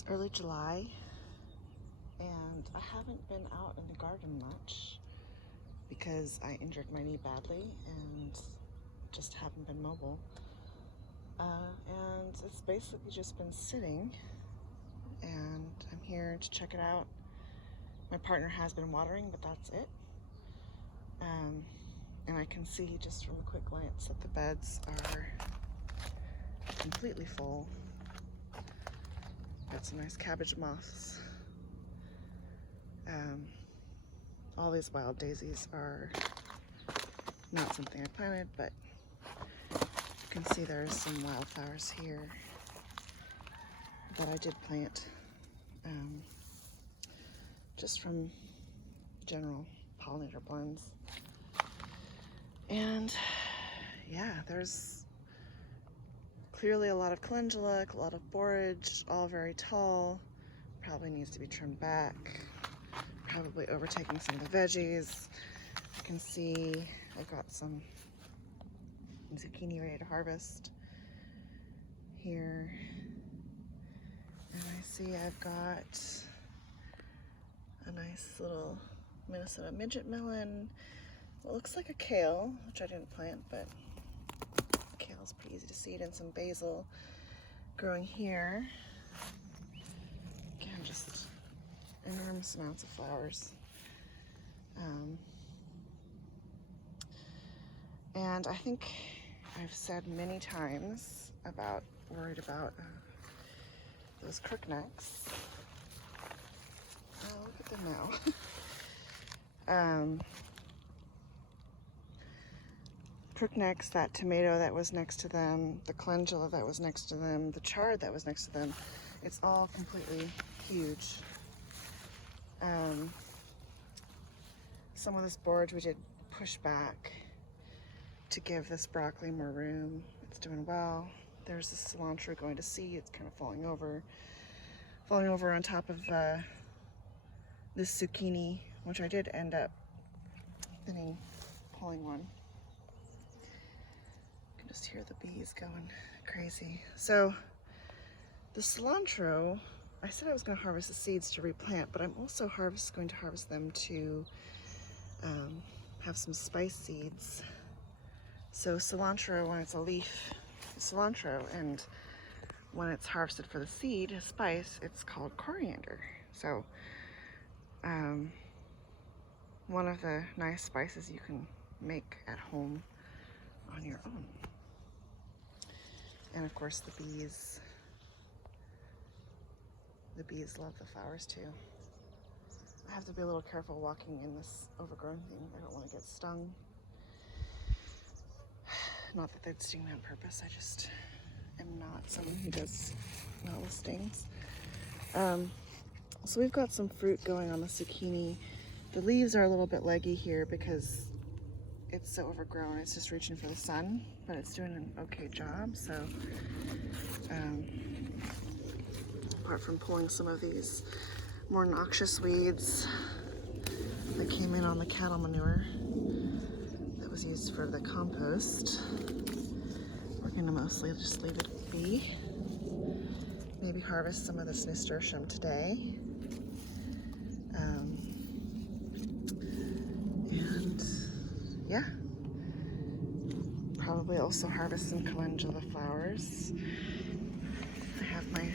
It's early July and I haven't been out in the garden much because I injured my knee badly and just haven't been mobile. And it's basically just been sitting, and I'm here to check it out. My partner has been watering, but that's it. And I can see just from a quick glance that the beds are completely full. Got some nice cabbage moths. All these wild daisies are not something I planted, but you can see there's some wildflowers here that I did plant just from general pollinator blends. And yeah, there's clearly a lot of calendula, a lot of borage, all very tall. Probably needs to be trimmed back. Probably overtaking some of the veggies. You can see I've got some zucchini ready to harvest here. And I see I've got a nice little Minnesota midget melon. It looks like a kale, which I didn't plant, but kale's pretty easy to seed, and some basil growing here. Again, just enormous amounts of flowers. And I think I've said many times worried about those crooknecks. Oh, look at them now. Crooknecks, that tomato that was next to them, the calendula that was next to them, the chard that was next to them, it's all completely huge. Some of this borage we did push back to give this broccoli more room. It's doing well. There's this cilantro going to seed. It's kind of falling over on top of this zucchini, which I did end up pulling one. You can just hear the bees going crazy. So the cilantro, I said I was going to harvest the seeds to replant, but I'm also going to harvest them to have some spice seeds. So cilantro, when it's a leaf, cilantro, and when it's harvested for the seed, spice, it's called coriander. So one of the nice spices you can make at home on your own. And of course the bees love the flowers too. I have to be a little careful walking in this overgrown thing. I don't want to get stung. Not that they'd sting me on purpose, I just am not someone who does well with stings. So we've got some fruit going on the zucchini. The leaves are a little bit leggy here because it's so overgrown. It's just reaching for the sun, but it's doing an okay job. So apart from pulling some of these more noxious weeds that came in on the cattle manure that was used for the compost, we're gonna mostly just leave it be. Maybe harvest some of this nasturtium today. And yeah, probably also harvest some calendula flowers. I have my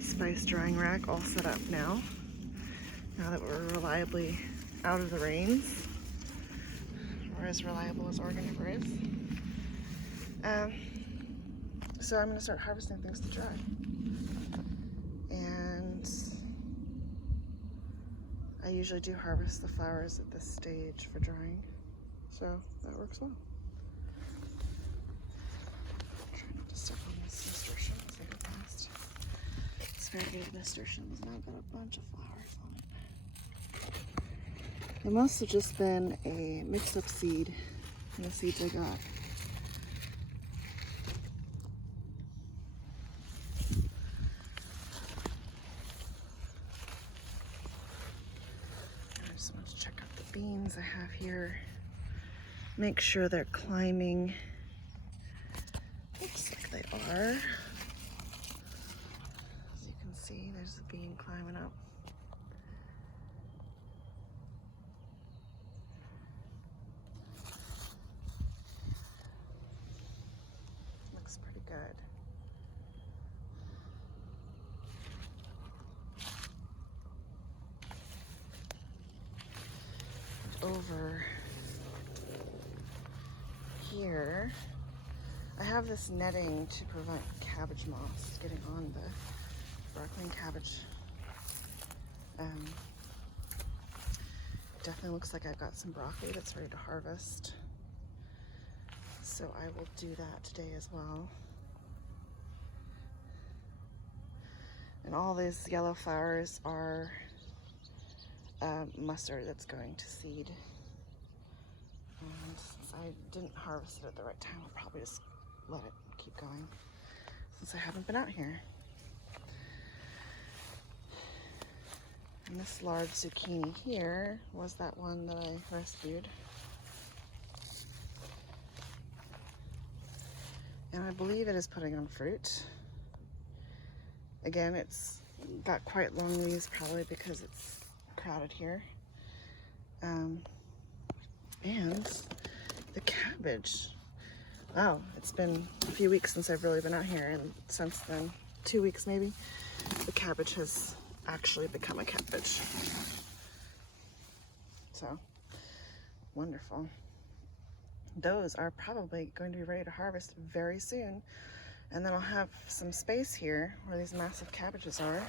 spice drying rack all set up now that we're reliably out of the rains, or as reliable as Oregon ever is. So I'm going to start harvesting things to dry. And I usually do harvest the flowers at this stage for drying, so that works well. Try not to step on this nasturtium as I go past. This variegated nasturtium has now got a bunch of flowers on it. It must have just been a mixed-up seed from the seeds I got. I just want to check out the beans I have here. Make sure they're climbing. Looks like they are. I'm climbing up. Looks pretty good. Over here, I have this netting to prevent cabbage moths getting on the broccoli and cabbage. Definitely looks like I've got some broccoli that's ready to harvest. So I will do that today as well. And all these yellow flowers are mustard that's going to seed. And since I didn't harvest it at the right time, I'll probably just let it keep going since I haven't been out here. And this large zucchini here was that one that I rescued. And I believe it is putting on fruit. Again, it's got quite long leaves, probably because it's crowded here. And the cabbage. Wow, it's been a few weeks since I've really been out here, and since then, 2 weeks maybe, the cabbage has actually become a cabbage. So, wonderful. Those are probably going to be ready to harvest very soon. And then I'll have some space here where these massive cabbages are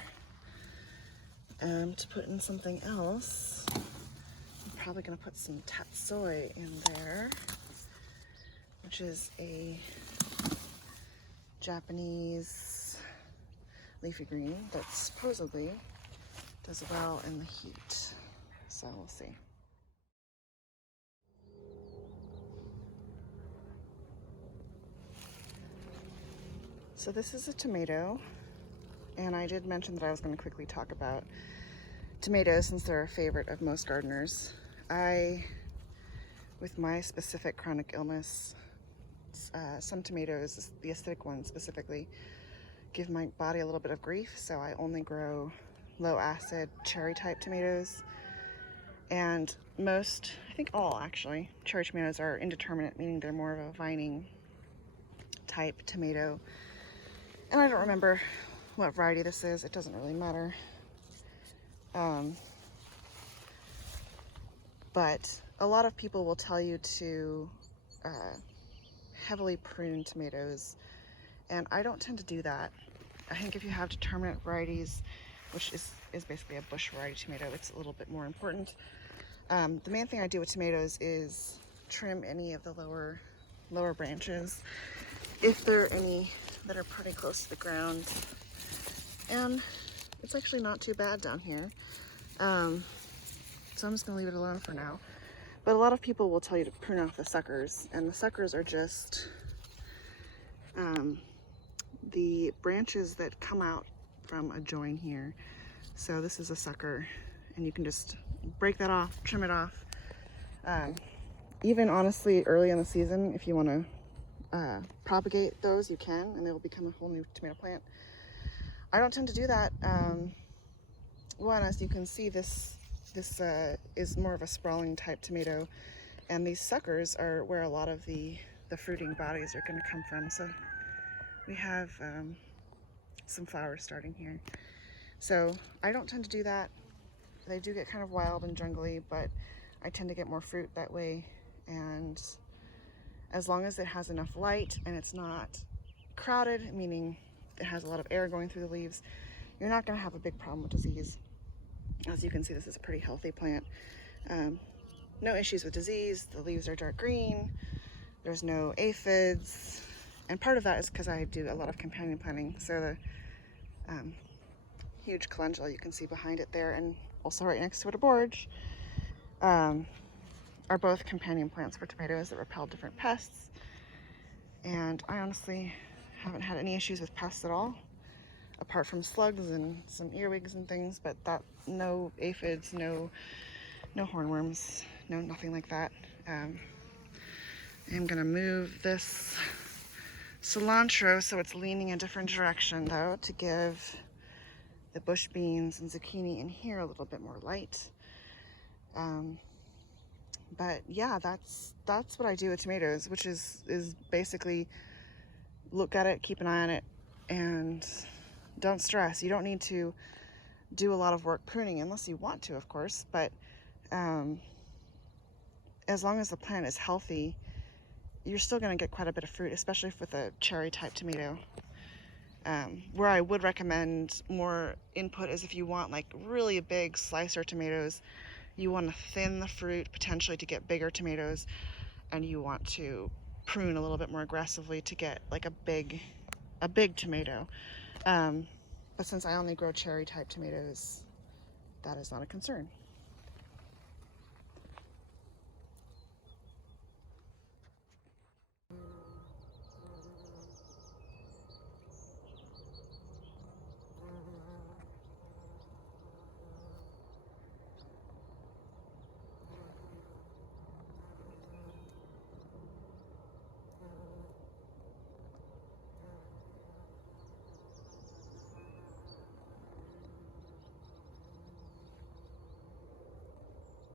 to put in something else. I'm probably going to put some tatsoi in there, which is a Japanese leafy green that supposedly does well in the heat. So we'll see. So this is a tomato, and I did mention that I was going to quickly talk about tomatoes since they're a favorite of most gardeners. With my specific chronic illness, some tomatoes, the acidic ones specifically, give my body a little bit of grief, so I only grow low acid cherry type tomatoes. And most, I think all actually, cherry tomatoes are indeterminate, meaning they're more of a vining type tomato. And I don't remember what variety this is, it doesn't really matter. But a lot of people will tell you to heavily prune tomatoes, and I don't tend to do that. I think if you have determinate varieties, which is basically a bush variety tomato, it's a little bit more important. The main thing I do with tomatoes is trim any of the lower branches, if there are any that are pretty close to the ground. And it's actually not too bad down here. So I'm just gonna leave it alone for now. But a lot of people will tell you to prune off the suckers, and the suckers are just the branches that come out from a join here. So this is a sucker, and you can just break that off, trim it off. Even honestly, early in the season, if you want to propagate those, you can, and they will become a whole new tomato plant. I don't tend to do that. One, as you can see, this is more of a sprawling type tomato, and these suckers are where a lot of the fruiting bodies are going to come from. So we have some flowers starting here. So I don't tend to do that. They do get kind of wild and jungly, but I tend to get more fruit that way. And as long as it has enough light and it's not crowded, meaning it has a lot of air going through the leaves, you're not going to have a big problem with disease. As you can see, this is a pretty healthy plant. No issues with disease. The leaves are dark green. There's no aphids. And part of that is because I do a lot of companion planting. So the huge calendula you can see behind it there, and also right next to it a borage, are both companion plants for tomatoes that repel different pests. And I honestly haven't had any issues with pests at all, apart from slugs and some earwigs and things, but no aphids, no hornworms, nothing like that. I'm gonna move this cilantro so it's leaning a different direction though, to give the bush beans and zucchini in here a little bit more light. But yeah, that's what I do with tomatoes, which is basically look at it, keep an eye on it, and don't stress. You don't need to do a lot of work pruning unless you want to, of course, but as long as the plant is healthy, you're still going to get quite a bit of fruit, especially with a cherry type tomato. Where I would recommend more input is if you want like really big slicer tomatoes, you want to thin the fruit potentially to get bigger tomatoes, and you want to prune a little bit more aggressively to get like a big tomato. But since I only grow cherry type tomatoes, that is not a concern.